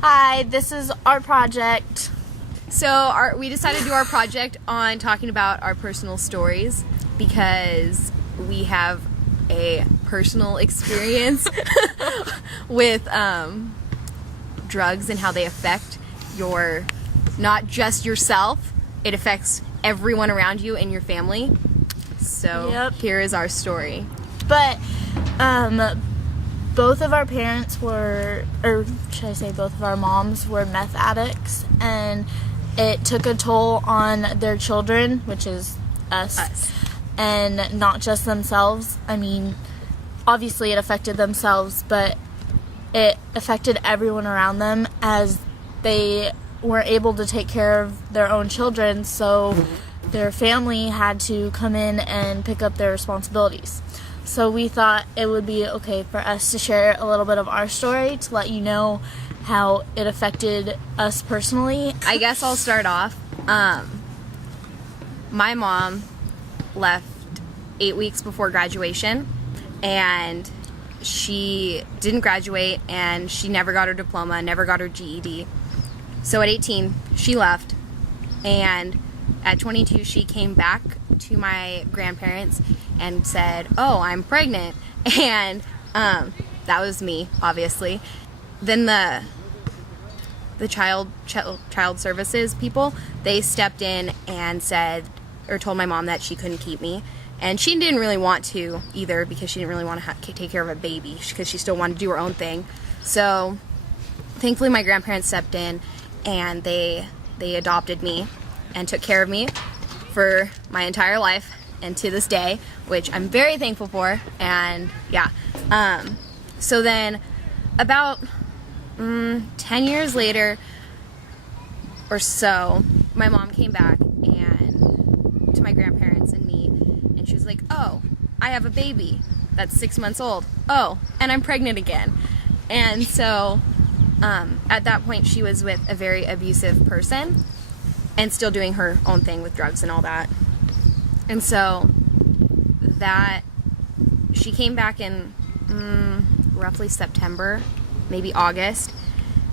Hi, this is our project. So we decided to do our project on talking about our personal stories because we have a personal experience with drugs and how they affect not just yourself, it affects everyone around you and your family. So Here is our story. But both of our parents were, or should I say both of our moms were meth addicts, and it took a toll on their children, which is us. And not just themselves. I mean, obviously it affected themselves, but it affected everyone around them as they weren't able to take care of their own children, so their family had to come in and pick up their responsibilities. So we thought it would be okay for us to share a little bit of our story to let you know how it affected us personally. I guess I'll start off. My mom left 8 weeks before graduation, and she didn't graduate, and she never got her diploma, never got her GED. So at 18, she left, and at 22, she came back to my grandparents and said, "Oh, I'm pregnant," and that was me, obviously. Then the child services people, they stepped in and told my mom that she couldn't keep me. And she didn't really want to either, because she didn't really want to take care of a baby, because she still wanted to do her own thing. So thankfully my grandparents stepped in and they adopted me and took care of me for my entire life and to this day, which I'm very thankful for. And so then about 10 years later or so, my mom came back and to my grandparents and me, and she was like, "Oh, I have a baby that's 6 months old. Oh, and I'm pregnant again." And so at that point, she was with a very abusive person and still doing her own thing with drugs and all that. And so she came back in roughly September, maybe August.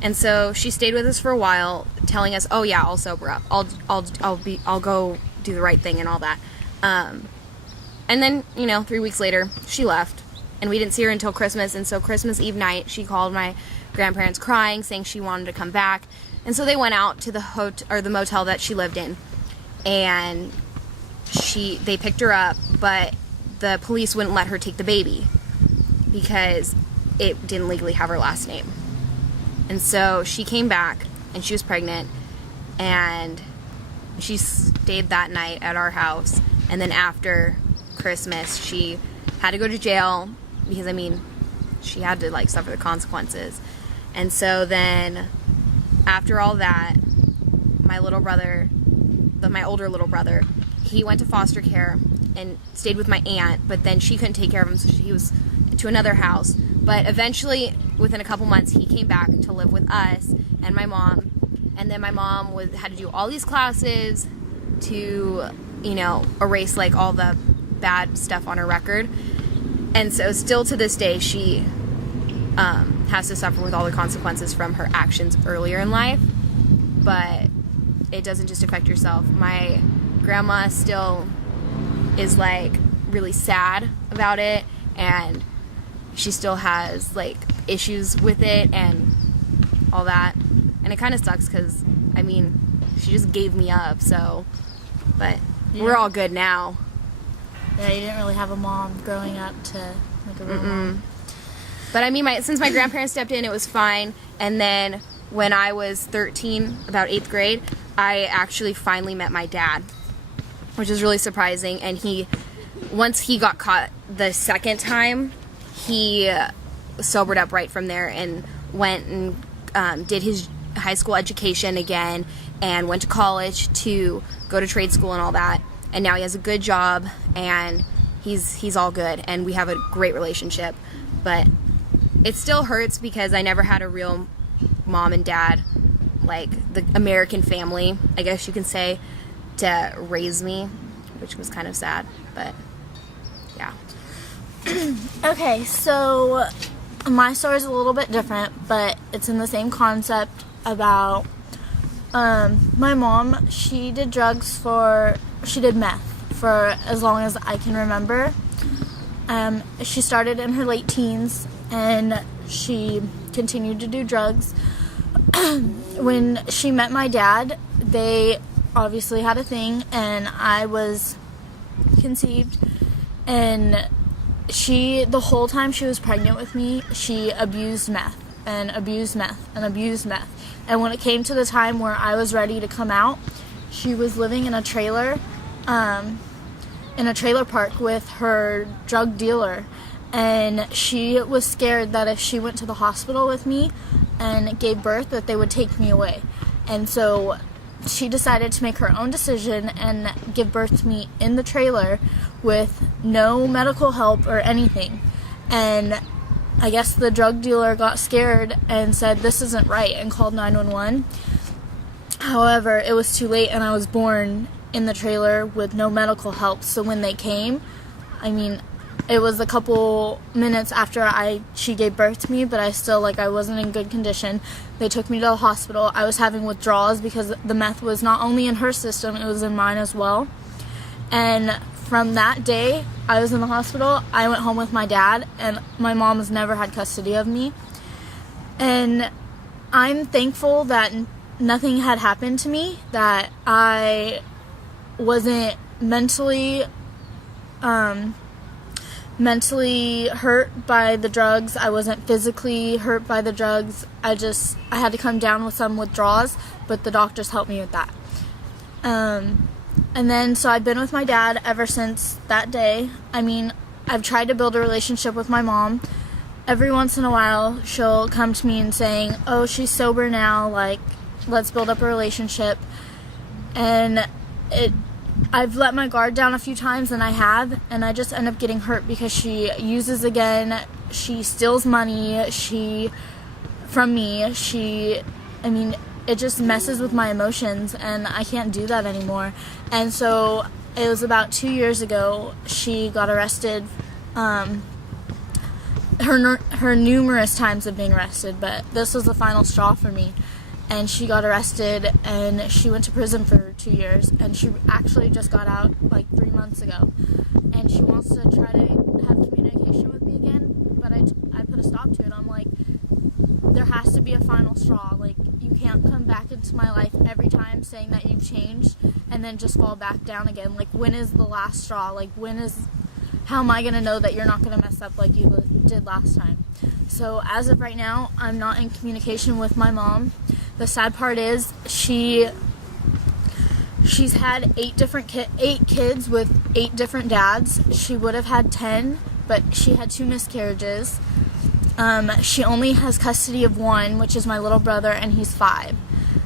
And so she stayed with us for a while, telling us, "Oh yeah, I'll sober up. I'll go do the right thing and all that." And then, 3 weeks later, she left, and we didn't see her until Christmas. And so Christmas Eve night, she called my grandparents crying, saying she wanted to come back. And so they went out to the motel that she lived in, and they picked her up, but the police wouldn't let her take the baby because it didn't legally have her last name. And so she came back, and she was pregnant, and she stayed that night at our house. And then after Christmas, she had to go to jail because, she had to suffer the consequences. And so then after all that, my older little brother, he went to foster care and stayed with my aunt, but then she couldn't take care of him, so he was to another house. But eventually, within a couple months, he came back to live with us and my mom. And then my mom had to do all these classes to, erase all the bad stuff on her record. And so still to this day, she has to suffer with all the consequences from her actions earlier in life. But it doesn't just affect yourself. My grandma still is really sad about it, and she still has issues with it and all that. And it kind of sucks because she just gave me up, but we're all good now. Yeah, you didn't really have a mom growing up to a real mom. But since my grandparents stepped in, it was fine. And then when I was 13, about 8th grade, I actually finally met my dad, which is really surprising. And once he got caught the second time, he sobered up right from there and went and did his high school education again and went to college to go to trade school and all that. And now he has a good job, and he's all good, and we have a great relationship. But it still hurts because I never had a real mom and dad, the American family, I guess you can say, to raise me, which was kind of sad, but yeah. Okay, so my story is a little bit different, but it's in the same concept about my mom. She did meth for as long as I can remember. She started in her late teens, and she continued to do drugs. When she met my dad, they obviously had a thing, and I was conceived, and the whole time she was pregnant with me, she abused meth and abused meth and abused meth. And when it came to the time where I was ready to come out, she was living in a trailer park with her drug dealer, and she was scared that if she went to the hospital with me and gave birth, that they would take me away. And so she decided to make her own decision and give birth to me in the trailer with no medical help or anything. And I guess the drug dealer got scared and said, "This isn't right," and called 911. However, it was too late, and I was born in the trailer with no medical help. So when they came, it was a couple minutes after she gave birth to me, but I wasn't in good condition. They took me to the hospital. I was having withdrawals because the meth was not only in her system, it was in mine as well. And from that day, I was in the hospital. I went home with my dad, and my mom has never had custody of me. And I'm thankful that nothing had happened to me, that I wasn't mentally hurt by the drugs. I wasn't physically hurt by the drugs. I had to come down with some withdrawals, but the doctors helped me with that. And then, so I've been with my dad ever since that day. I've tried to build a relationship with my mom. Every once in a while, she'll come to me and saying, "Oh, she's sober now, let's build up a relationship." And I've let my guard down a few times, and I just end up getting hurt because she uses again, she steals money, from me, it just messes with my emotions, and I can't do that anymore. And so it was about 2 years ago, she got arrested, her numerous times of being arrested, but this was the final straw for me. And she got arrested, and she went to prison for 2 years, and she actually just got out 3 months ago. And she wants to try to have communication with me again, but I put a stop to it. I'm like, there has to be a final straw. You can't come back into my life every time saying that you've changed and then just fall back down again. When is the last straw? How am I going to know that you're not going to mess up like you did last time? So as of right now, I'm not in communication with my mom. The sad part is she's had 8 kids with 8 different dads. She would have had 10, but she had 2 miscarriages. She only has custody of 1, which is my little brother, and he's 5.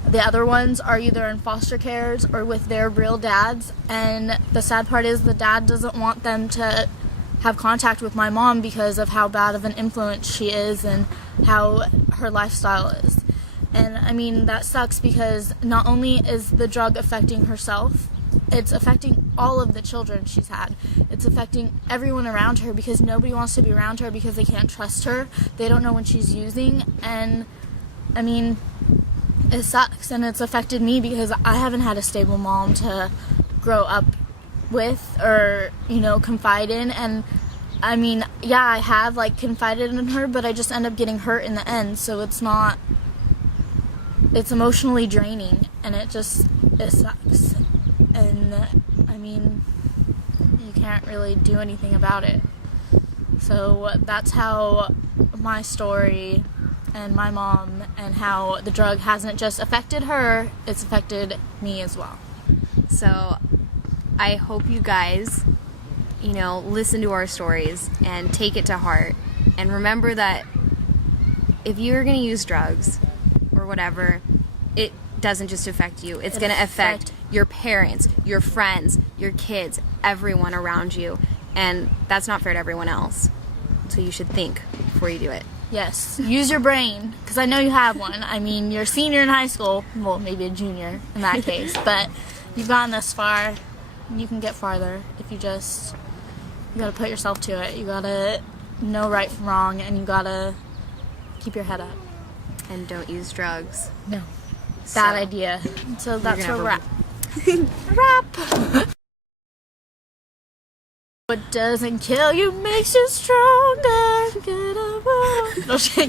The other ones are either in foster cares or with their real dads, and the sad part is the dad doesn't want them to have contact with my mom because of how bad of an influence she is and how her lifestyle is. And that sucks because not only is the drug affecting herself, it's affecting all of the children she's had. It's affecting everyone around her because nobody wants to be around her because they can't trust her. They don't know when she's using, and it sucks. And it's affected me because I haven't had a stable mom to grow up with or, confide in. And I have confided in her, but I just end up getting hurt in the end. So it's emotionally draining, and it sucks. And you can't really do anything about it. So that's how my story and my mom, and how the drug hasn't just affected her, it's affected me as well. So I hope you guys, listen to our stories and take it to heart, and remember that if you're going to use drugs or whatever, it doesn't just affect you. It's going to affect your parents, your friends, your kids, everyone around you. And that's not fair to everyone else. So you should think before you do it. Yes. Use your brain, because I know you have one. You're a senior in high school. Well, maybe a junior in that case. But you've gotten this far. You can get farther if you got to put yourself to it. You got to know right from wrong, and you got to Keep your head up. And don't use drugs. No. So, Bad idea. So that's gonna where have we're at. Wrap. What doesn't kill you makes you stronger. Get up. No shit.